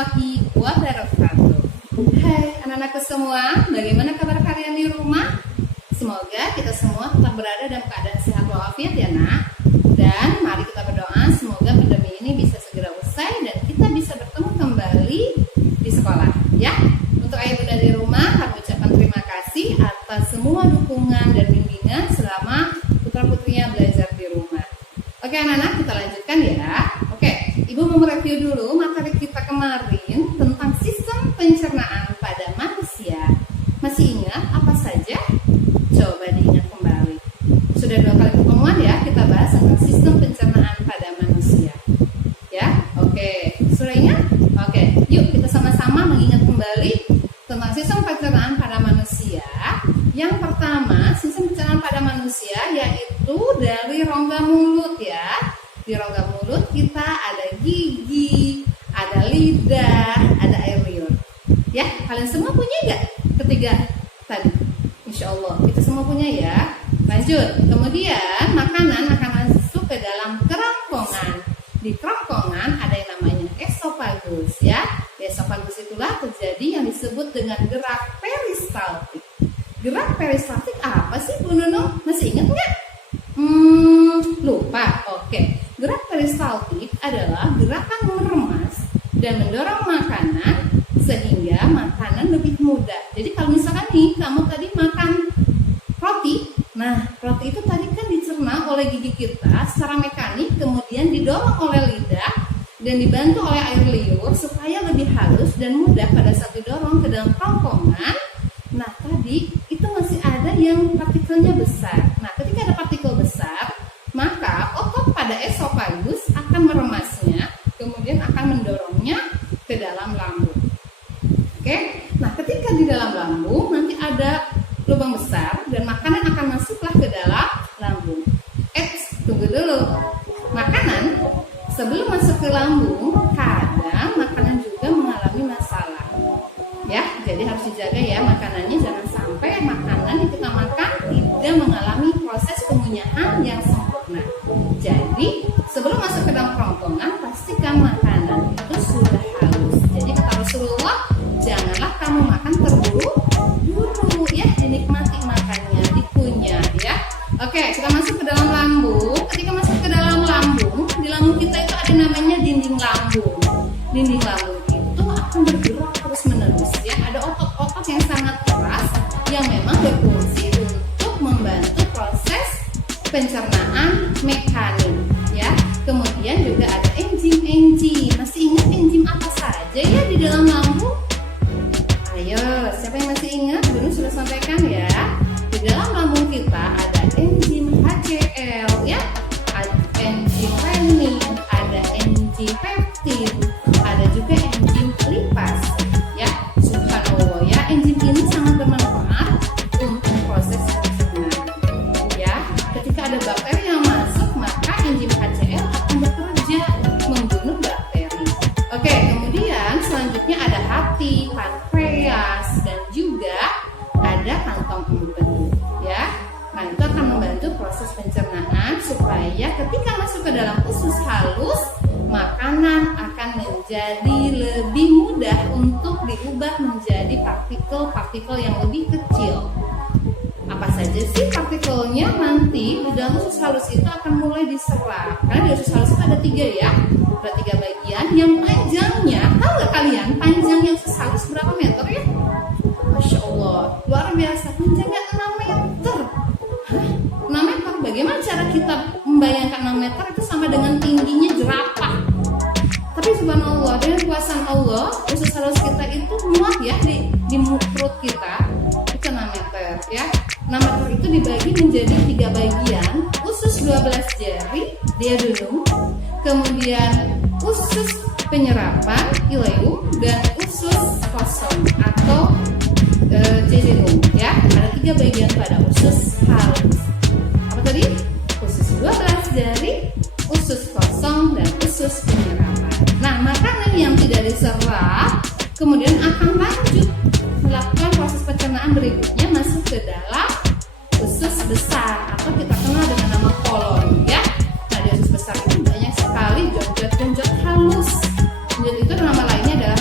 warahmatullahi wabarakatuh. Hai anak-anakku semua, bagaimana kabar kalian di rumah? Semoga kita semua tetap berada dalam keadaan sehat walafiat ya nak. Dan mari kita berdoa semoga pandemi ini bisa segera usai dan kita bisa bertemu kembali di sekolah ya. Untuk ayah bunda di rumah, kami ucapkan terima kasih atas semua dukungan dan bimbingan selama putra-putrinya belajar di rumah. Oke anak-anak, kita lanjutkan ya. Oke, Ibu mau mereview dulu materi kita kemarin tentang sistem pencernaan pada manusia. Masih ingat apa saja? Coba diingat kembali. Sudah 2 kali pertemuan ya, kita bahas tentang sistem pencernaan pada manusia. Ya, oke. Sudah ingat? Oke, yuk kita sama-sama mengingat kembali tentang sistem pencernaan pada manusia. Yang pertama, sistem pencernaan pada manusia yaitu dari rongga mulut ya. Di rongga mulut kita ada gigi, ada lidah, ada air liur. Ya, kalian semua punya nggak ketiga tadi? Insya Allah kita semua punya ya. Lanjut, kemudian makanan akan masuk ke dalam kerongkongan. Di kerongkongan ada yang namanya esofagus ya. Di esofagus itulah terjadi yang disebut dengan gerak peristaltik. Gerak peristaltik apa sih Bu Nunung? Masih ingat nggak? Lupa. Oke. Gerak peristaltik adalah gerakan meremas dan mendorong makanan sehingga makanan lebih mudah. Jadi kalau misalkan nih kamu tadi makan roti, nah roti itu tadi kan dicerna oleh gigi kita secara mekanik, kemudian didorong oleh lidah dan dibantu oleh air liur supaya lebih halus dan mudah pada saat didorong ke dalam kerongkongan. Nah tadi itu masih ada yang partikelnya besar. Nah ketika ada partikel besar, maka otot pada esofagus akan meremasnya, kemudian akan mendorongnya ke dalam lambung. Oke, nah ketika di dalam lambung nanti ada lubang besar dan makanan akan masuklah ke dalam lambung. Tunggu dulu. Makanan sebelum masuk ke lambung, kadang makanan juga mengalami masalah. Ya, jadi harus dijaga ya makanannya, jangan sampai makanan yang kita makan tidak mengalami proses pemunyahan yang sempurna. Jadi sebelum masuk ke dalam kerongkongan, pastikan makanan itu sudah halus. Jadi kata Rasulullah, janganlah kamu makan terburu-buru ya, dinikmati makannya, dikunyah ya. Oke, kita masuk ke dalam lambung. Ketika masuk ke dalam lambung, di lambung kita itu ada namanya dinding lambung. Dinding lambung itu akan bergerak terus menerus ya. Ada otot-otot yang sangat keras yang memang berfungsi untuk membantu proses pencernaan mekanik ya. Kemudian juga ada enzim-enzim. Masih ingat enzim apa saja ya di dalam lambung? Ayo, siapa yang masih ingat? Dulu sudah sampaikan ya. Di dalam lambung kita ada enzim HCl ya, ada enzim renin, ada enzim peptin, ada juga enzim lipase ya. Subhanallah ya, enzim ini sangat bermanfaat untuk proses pencernaan ya. Ketika ada bakteri yang masuk, maka enzim HCl akan bekerja membunuh bakteri. Oke, kemudian selanjutnya ada hati, pankreas, dan juga ada kantong empedu ya. Nah itu akan membantu proses pencernaan supaya ketika masuk ke dalam usus halus, makanan akan menjadi lebih mudah untuk diubah menjadi partikel-partikel yang lebih kecil. Apa saja sih partikelnya? Nanti di dalam usus halus itu akan mulai diserap. Karena di usus halus itu ada 3 ya. Ada 3 bagian. Yang panjangnya, tahu gak kalian panjangnya usus halus berapa meter ya? Masya Allah, luar biasa, panjangnya 6 meter. Hah? 6 meter? Bagaimana cara kita membayangkan 6 meter itu sama dengan tingginya jerapah? Tapi subhanallah, dengan kuasaan Allah, usus halus kita itu muat ya di perut kita. Itu 6 meter ya. 6 meter itu dibagi menjadi 3 bagian. Usus 12 jari, diadunum. Kemudian usus penyerapan, ileum, dan usus kosong atau jejunum ya. Ada 3 bagian pada usus halus. Apa tadi? Usus 12 jari, usus kosong, dan usus penyerapan. Nah, makanan yang tidak diserap kemudian akan lanjut melakukan proses pencernaan berikutnya masuk ke dalam usus besar atau kita kenal dengan nama kolon ya. Nah, di usus besar ini banyak sekali jonjot-jonjot halus. Jonjot itu nama lainnya adalah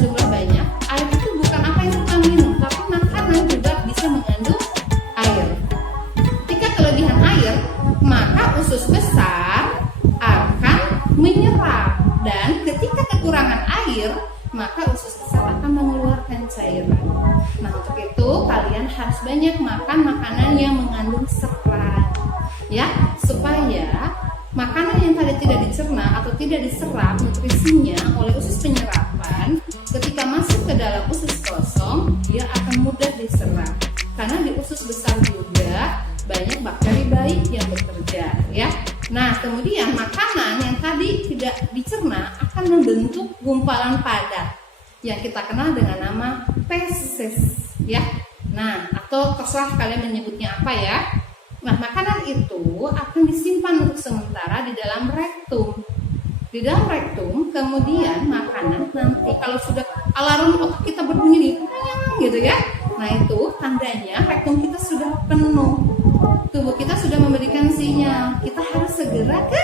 jumlah banyak, air itu bukan apa yang kita minum, tapi makanan juga bisa mengandung air. Ketika kelebihan air, maka usus besar akan menyerap, dan ketika kekurangan air, maka usus besar akan mengeluarkan cairan. Nah, untuk itu kalian harus banyak makan makanan yang mengandung serat, ya, supaya makanan yang tadi tidak dicerna atau tidak diserap nutrisinya oleh usus penyerapan, ketika masuk ke dalam usus kosong, dia akan mudah diserap. Karena di usus besar juga banyak bakteri baik yang bekerja, ya. Nah, kemudian makanan yang tadi tidak dicerna akan membentuk gumpalan padat yang kita kenal dengan nama feses, ya. Nah, atau terserah kalian menyebutnya apa ya. Nah, makanan itu akan disimpan untuk sementara di dalam rektum. Di dalam rektum, kemudian makanan nanti kalau sudah alarm otak kita berbunyi gitu ya. Nah, itu tandanya rektum kita sudah penuh. Tubuh kita sudah memberikan sinyal, kita harus segera ke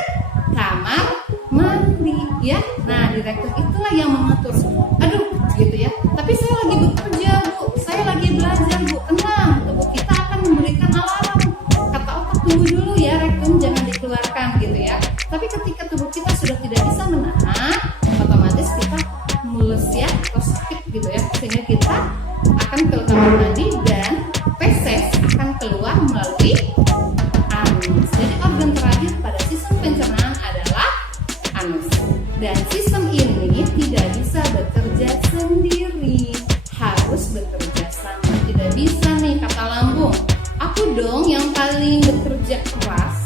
kamar mandi, ya. Nah, di rektum itulah yang mengatur. Aduh, gitu ya. Tapi saya lagi bekerja, Bu. Saya lagi belajar, Bu. Tenang, tubuh kita akan memberikan alarm. Kata otak, tunggu dulu ya, rektum jangan dikeluarkan gitu ya. Tapi ketika tubuh kita sudah tidak bisa menahan, otomatis kita mules ya, atau sakit gitu ya. Sehingga kita akan ke kamar mandi dan feses akan keluar melalui anus. Jadi organ terakhir pada sistem pencernaan adalah anus. Dan sistem ini tidak bisa bekerja sendiri, harus bekerja sama. Tidak bisa nih kata lambung, aku dong yang paling bekerja keras,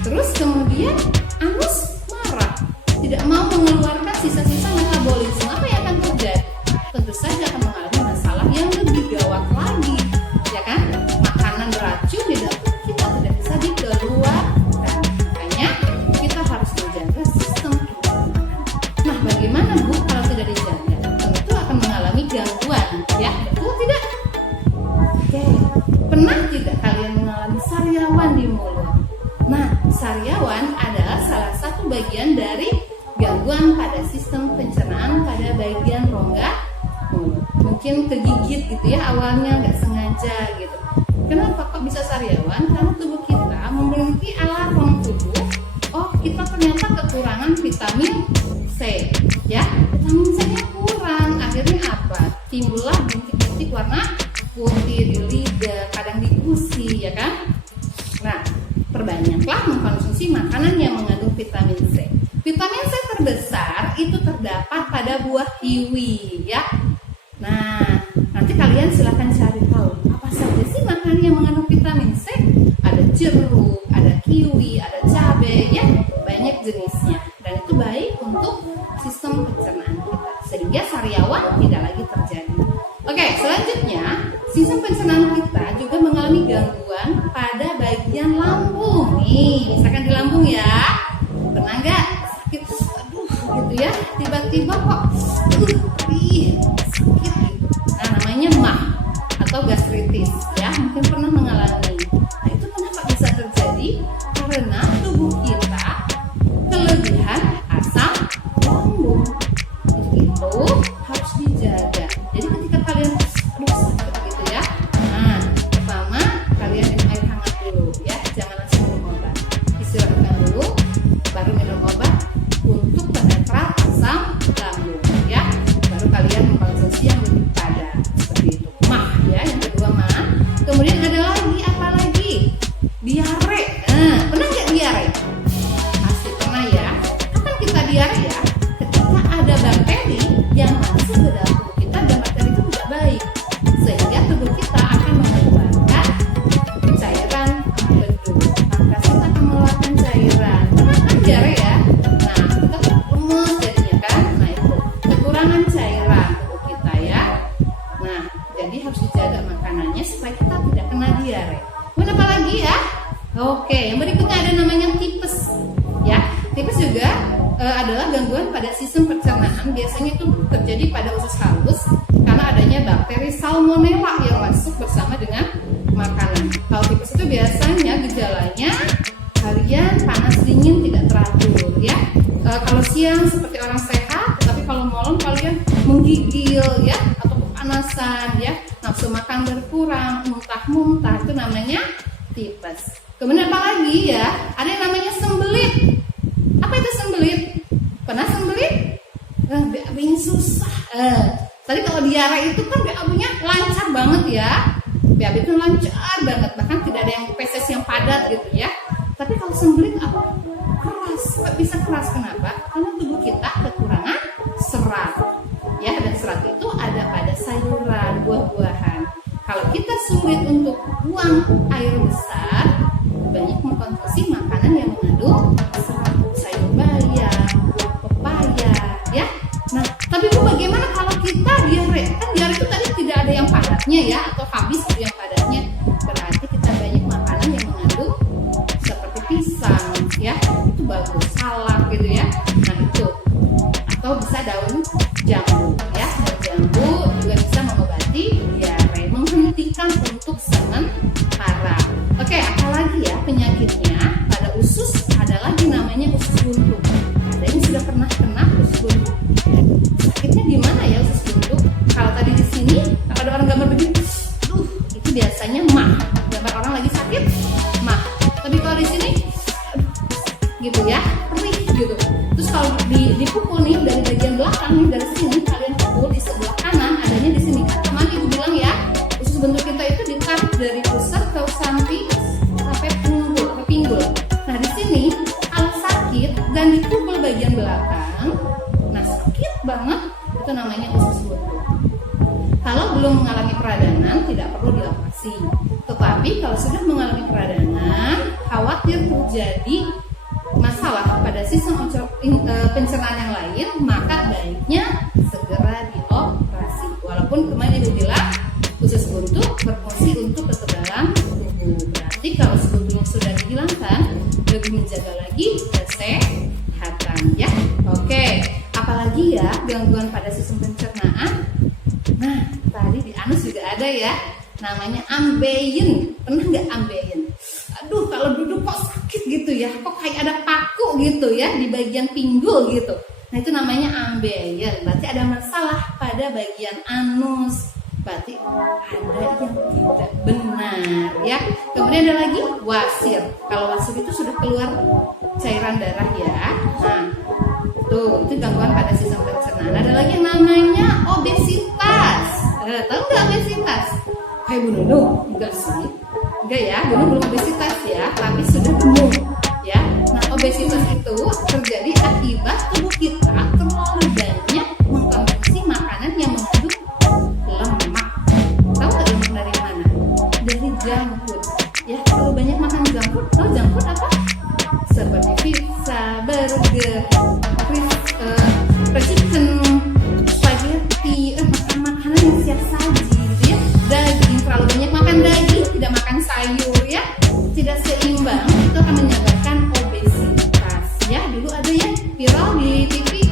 terus kemudian anus marah, tidak mau mengeluarkan sisa-sisa metabolisme. Apa yang akan terjadi? Tentu saja akan mengalami masalah yang lebih gawat lagi, ya kan? Makanan beracun di dalam kita tidak bisa dikeluarkan. Makanya kita harus menjaga sistem pencernaan. Nah, bagaimana Bu kalau tidak dijaga? Tentu akan mengalami gangguan, ya, betul tidak? Oke, pernah tidak kalian mengalami sariawan di mulut? Nah, sariawan adalah salah satu bagian dari gangguan pada sistem pencernaan pada bagian rongga mulut. Mungkin kegigit gitu ya, awalnya nggak sengaja gitu. Kenapa kok bisa sariawan? Karena tubuh kita memiliki alarm tubuh. Oh, kita ternyata kekurangan vitamin C, ya. Vitamin C-nya kurang. Akhirnya apa? Timbullah bintik-bintik warna putih di lidah, kadang di gusi, ya kan? Nah, perbanyaklah mengkonsumsi makanan yang mengandung vitamin C. Vitamin C terbesar itu terdapat pada buah kiwi, ya. Nah, nanti kalian silahkan cari tahu apa saja sih makanan yang mengandung vitamin C. Ada jeruk, ada kiwi, ada cabai, ya, banyak jenisnya. Dan itu baik untuk sistem pencernaan kita, sehingga sariawan tidak lagi terjadi. Oke, selanjutnya sistem pencernaan kita juga mengalami gangguan pada bagian lambung. Nih, misalkan di lambung ya, pernah nggak sakit? Aduh, gitu ya. Tiba-tiba kok, sakit. Nah, namanya MAH atau gastritis, ya. Mungkin pernah mengalami. Nah, itu kenapa bisa terjadi? Karena tubuh kita kelebihan asam lambung. Itu harus dijaga. Jadi ketika kalian sakit gitu ya, nah, pertama kalian minum air hangat dulu ya, jangan langsung minum obat. Istirahatkan dulu, baru minum obat untuk penetral asam lambung ya. Baru kalian mengkonsumsi yang lebih padat seperti itu. MAH ya, yang kedua MAH. Kemudian ada lagi apa lagi? Diare. Nah, pernah nggak diare? Pasti pernah ya. Kapan kita diare ya? Ketika ada bakteri yang masuk ke dalam tubuh kita dan bakteri itu tidak baik, sehingga tubuh kita akan mengeluarkan cairan empedu. Maka kita akan mengeluarkan cairan. Kenapa diare ya? Nah, kita lemes jadinya kan. Nah, itu kekurangan cairan tubuh kita ya. Nah, jadi harus dijaga makanannya supaya kita tidak kena diare. Kemudian apa lagi ya? Oke, yang berikutnya ada namanya tipes ya. Tipes juga adalah gangguan pada sistem pencernaan. Biasanya itu terjadi pada usus halus karena adanya bakteri salmonella yang masuk bersama dengan makanan. Kalau tipes itu biasanya gejalanya harian panas dingin tidak teratur ya. Kalau siang seperti orang sehat, tapi kalau malam kalian mungkin menggigil ya, atau kepanasan ya, nafsu makan berkurang, muntah-muntah, itu namanya tipes. Kemudian apa lagi ya? Ada yang namanya sembelit. Apa itu sembelit? Pernah sembelit? BAB-nya susah. Tadi kalau diare itu kan BAB-nya lancar banget ya. BAB itu lancar banget, bahkan tidak ada yang feses yang padat gitu ya. Tapi kalau sembelit apa? Keras. Kok bisa keras? Kenapa? Karena tubuh kita kekurangan serat. Ya, dan serat itu ada pada sayuran, buah-buahan. Kalau kita sulit untuk buang air besar, banyak mengkonsumsi makanan yang mengandung serat, sayur bayam, buah pepaya, ya. Nah, tapi Bu, bagaimana kalau kita diare? Kan diare itu tadi tidak ada yang padatnya ya, atau habis itu yang padatnya. Berarti kita banyak makanan yang mengandung seperti pisang, ya, itu bagus, salak gitu ya. Nah itu, atau bisa daun jambu, ya, daun jambu juga bisa mengobati diare, menghentikan untuk sementara. Oke, apalagi ya penyakitnya pada usus, ada lagi namanya usus buntu. Ada yang sudah pernah kena usus buntu? Sakitnya di mana ya usus buntu? Kalau tadi di sini, kalau ada orang gambar begini, itu biasanya mah. Gambar orang lagi sakit, mah. Tapi kalau di sini, gitu ya, perih gitu. Terus kalau dipukul nih dari bagian belakang nih, dari sini kalian pukul di sebelah kanan, adanya di sini. Kan kemarin ibu bilang ya, usus buntu kita itu ditarik dari pusat ke sampai pinggul. Nah di sini kalau sakit dan dipukul bagian belakang, nah sakit banget, itu namanya usus buntu. Kalau belum mengalami peradangan tidak perlu dioperasi. Tetapi kalau sudah mengalami peradangan, khawatir terjadi masalah pada sistem pencernaan yang lain, maka baiknya segera dioperasi. Walaupun kemarin ibu bilang usus buntu berfungsi untuk kekebalan tubuh. Berarti kalau buntunya sudah dihilangkan, lebih menjaga lagi kesehatan ya. Oke, apalagi ya gangguan pada sistem pencernaan. Nah, tadi di anus juga ada ya, namanya ambeien. Pernah nggak ambeien? Aduh, kalau duduk kok sakit gitu ya, kok kayak ada paku gitu ya di bagian pinggul gitu. Nah itu namanya ambeien. Berarti ada masalah pada bagian anus. Berarti ada yang tidak benar ya. Kemudian ada lagi wasir. Kalau wasir itu sudah keluar cairan darah ya. Nah itu gangguan pada sistem pencernaan. Ada lagi yang namanya obesitas. Tahu nggak obesitas? Kayak Bu Nunung? Enggak sih. Enggak ya, Bu Nunung belum obesitas ya, tapi sudah gemuk ya. Nah obesitas itu terjadi akibat tubuh kita terlalu banyak mengkonsumsi makanan yang mengandung lemak. Tahu nggak lemak dari mana? Dari junk food. Ya, kalau banyak makan junk food, tahu junk food apa? Seperti pizza, burger, chicken, spaghetti, makanan yang siap saji gitu ya. Daging, terlalu banyak makan daging, tidak makan sayur ya, tidak seimbang, itu akan menyebabkan obesitas. Ya, dulu ada ya viral di TV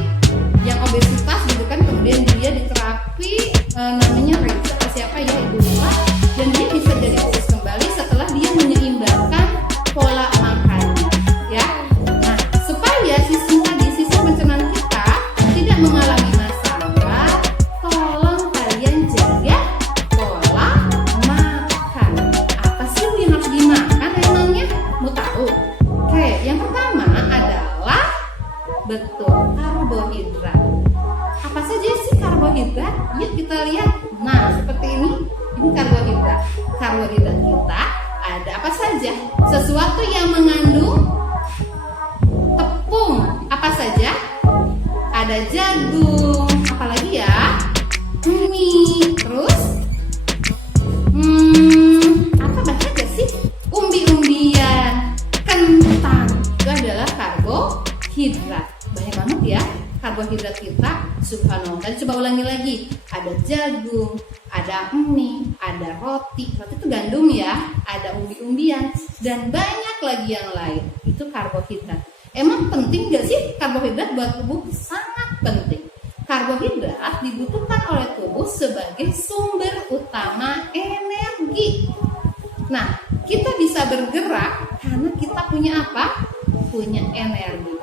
yang obesitas gitu kan, kemudian dia diterapi namanya Reza atau siapa ya, ibu lupa, dan dia bisa jadi kurus kembali setelah dia menyeimbangkan pola makannya ya. Nah, supaya sistem pencernaan kita tidak mengalami masalah, tolong kalian jaga pola makan. Apa sih yang harus dimakan emangnya? Mau tahu? Oke, yang pertama adalah betul karbohidrat. Apa saja sih karbohidrat? Yuk kita lihat. Nah, seperti ini karbohidrat. Karbohidrat kita ada apa saja? Sesuatu yang mengandung tepung. Apa saja? Ada jagung, apalagi ya? Mie, terus apa banyak gak sih? Umbi-umbian, kentang, itu adalah karbohidrat. Banyak banget ya karbohidrat kita, subhanallah. Tadi coba ulangi lagi, ada jagung, ada mie, ada roti itu gandum ya, ada umbi-umbian, dan banyak lagi yang lain. Itu karbohidrat. Emang penting gak sih karbohidrat buat tubuh? Sangat penting. Karbohidrat dibutuhkan oleh tubuh sebagai sumber utama energi. Nah, kita bisa bergerak karena kita punya apa? Punya energi.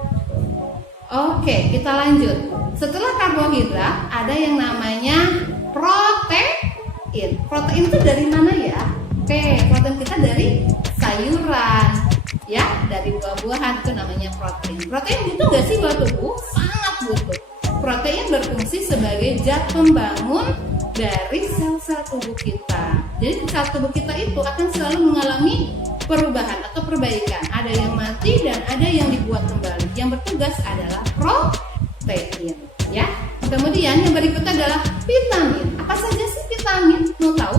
Oke, kita lanjut. Setelah karbohidrat ada yang namanya protein. Protein itu dari mana ya? Oke, protein kita dari sayuran, ya, dari buah-buahan, itu namanya protein. Protein butuh nggak sih buat tubuh? Sangat butuh. Protein berfungsi sebagai zat pembangun dari sel-sel tubuh kita. Jadi sel tubuh kita itu akan selalu mengalami perubahan atau perbaikan. Ada yang mati dan ada yang dibuat kembali. Yang bertugas adalah protein, ya. Kemudian yang berikutnya adalah vitamin. Apa saja sih vitamin? Mau tahu?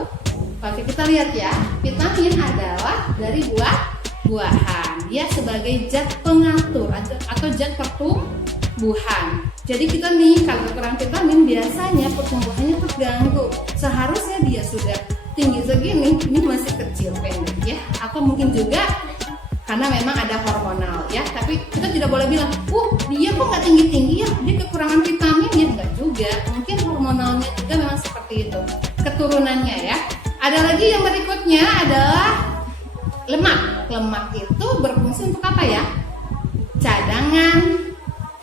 Oke, kita lihat ya. Vitamin adalah dari buah-buahan. Dia sebagai zat pengatur atau zat pertumbuhan. Jadi kita nih kalau kurang vitamin biasanya pertumbuhannya terganggu. Seharusnya dia sudah tinggi segini, ini masih kecil pendek ya. Atau mungkin juga karena memang ada hormonal ya. Tapi kita tidak boleh bilang, dia kok nggak tinggi-tinggi ya, dia kekurangan vitamin ya. Enggak juga, mungkin hormonalnya juga memang seperti itu, keturunannya ya. Ada lagi yang berikutnya adalah lemak. Lemak itu berfungsi untuk apa ya? Cadangan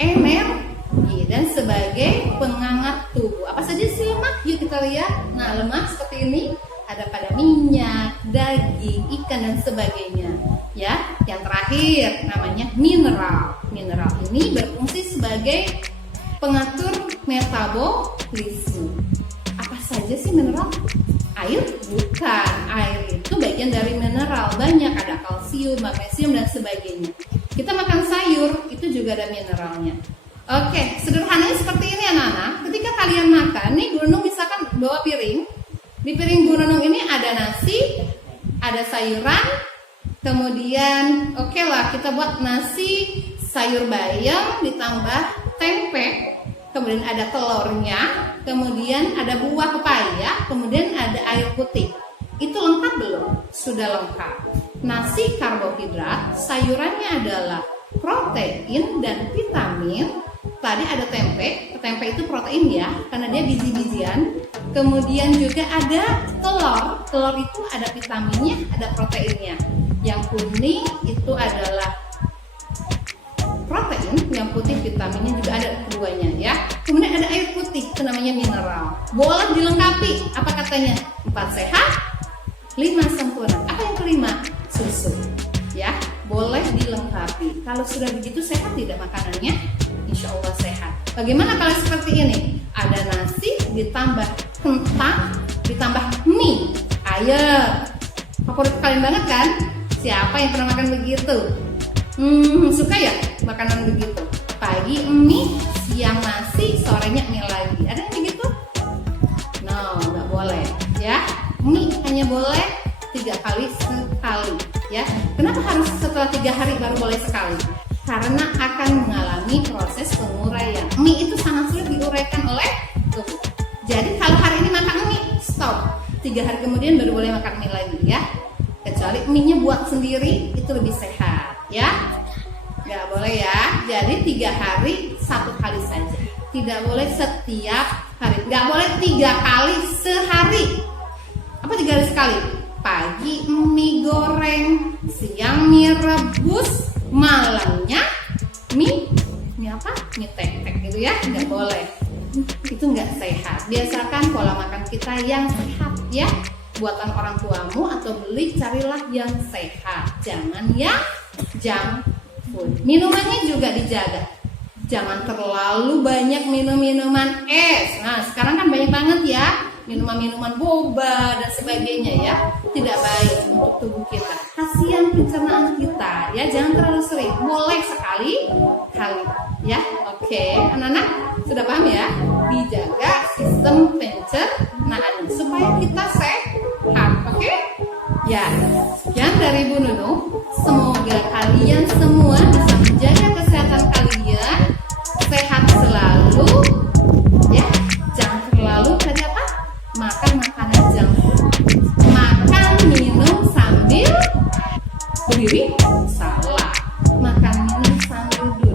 energi dan sebagai penghangat tubuh. Apa saja sih lemak? Yuk kita lihat. Nah, lemak seperti ini ada pada minyak, daging, ikan dan sebagainya. Ya, yang terakhir namanya mineral. Mineral ini berfungsi sebagai pengatur metabolisme. Apa saja sih mineral? Air? Bukan. Air itu bagian dari mineral. Banyak, ada kalsium, magnesium dan sebagainya. Kita makan sayur, itu juga ada mineralnya. Oke, sederhananya seperti ini anak-anak. Ketika kalian makan, nih Bu Nunung misalkan bawa piring. Di piring Bu Nunung ini ada nasi, ada sayuran, kemudian oke lah kita buat nasi sayur bayam ditambah tempe, kemudian ada telurnya, kemudian ada buah pepaya, kemudian ada air putih. Itu lengkap belum? Sudah lengkap. Nasi karbohidrat, sayurannya adalah protein dan vitamin. Tadi ada tempe, tempe itu protein ya, karena dia biji-bijian. Kemudian juga ada telur, telur itu ada vitaminnya, ada proteinnya. Yang kuning itu adalah protein, yang putih vitaminnya juga ada keduanya ya. Kemudian ada air putih, itu namanya mineral. Boleh dilengkapi, apa katanya? 4 sehat, 5 sempurna. Apa yang kelima? Susu. Ya, boleh dilengkapi. Kalau sudah begitu sehat tidak makanannya? Insya Allah sehat. Bagaimana kalau seperti ini? Ada nasi ditambah kentang, ditambah mie. Ayo, favorit kalian banget kan? Siapa yang pernah makan begitu? Suka ya makanan begitu? Pagi mie, siang nasi, sorenya mie lagi. Ada yang begitu? No, nggak boleh. Ya, mie hanya boleh 3 kali sekali. Ya, kenapa harus setelah 3 hari baru boleh sekali? Karena akan mengalami proses penguraian. Mie itu sangat sulit diuraikan oleh tubuh. Jadi kalau hari ini makan mie, stop. 3 hari kemudian baru boleh makan mie lagi ya. Kecuali mie-nya buat sendiri, itu lebih sehat ya. Nggak boleh ya. Jadi 3 hari 1 kali saja. Tidak boleh setiap hari. Nggak boleh 3 kali sehari. Apa 3 hari sekali? Pagi mie goreng, siang mie rebus, malamnya mie apa? Mie tek-tek gitu ya. Nggak boleh. Itu nggak sehat. Biasakan pola makan kita yang sehat ya. Buatan orang tuamu atau beli, carilah yang sehat. Jangan yang junk food. Minumannya juga dijaga. Jangan terlalu banyak minum minuman es. Nah, sekarang kan banyak banget ya minuman-minuman boba dan sebagainya ya. Tidak baik untuk tubuh kita. Kasihan pencernaan kita ya. Jangan terlalu sering. Boleh sekali kali ya. Oke, anak-anak sudah paham ya? Dijaga sistem pencernaan supaya kita sehat. Oke? Ya. Sekian dari Bu Nunung. Semoga kalian semua bisa menjaga kesehatan kalian, sehat selalu ya. Jangan terlalu tadi apa? Makan makanan junk food. Makan minum sambil berdiri salah. Makan minum sambil duduk.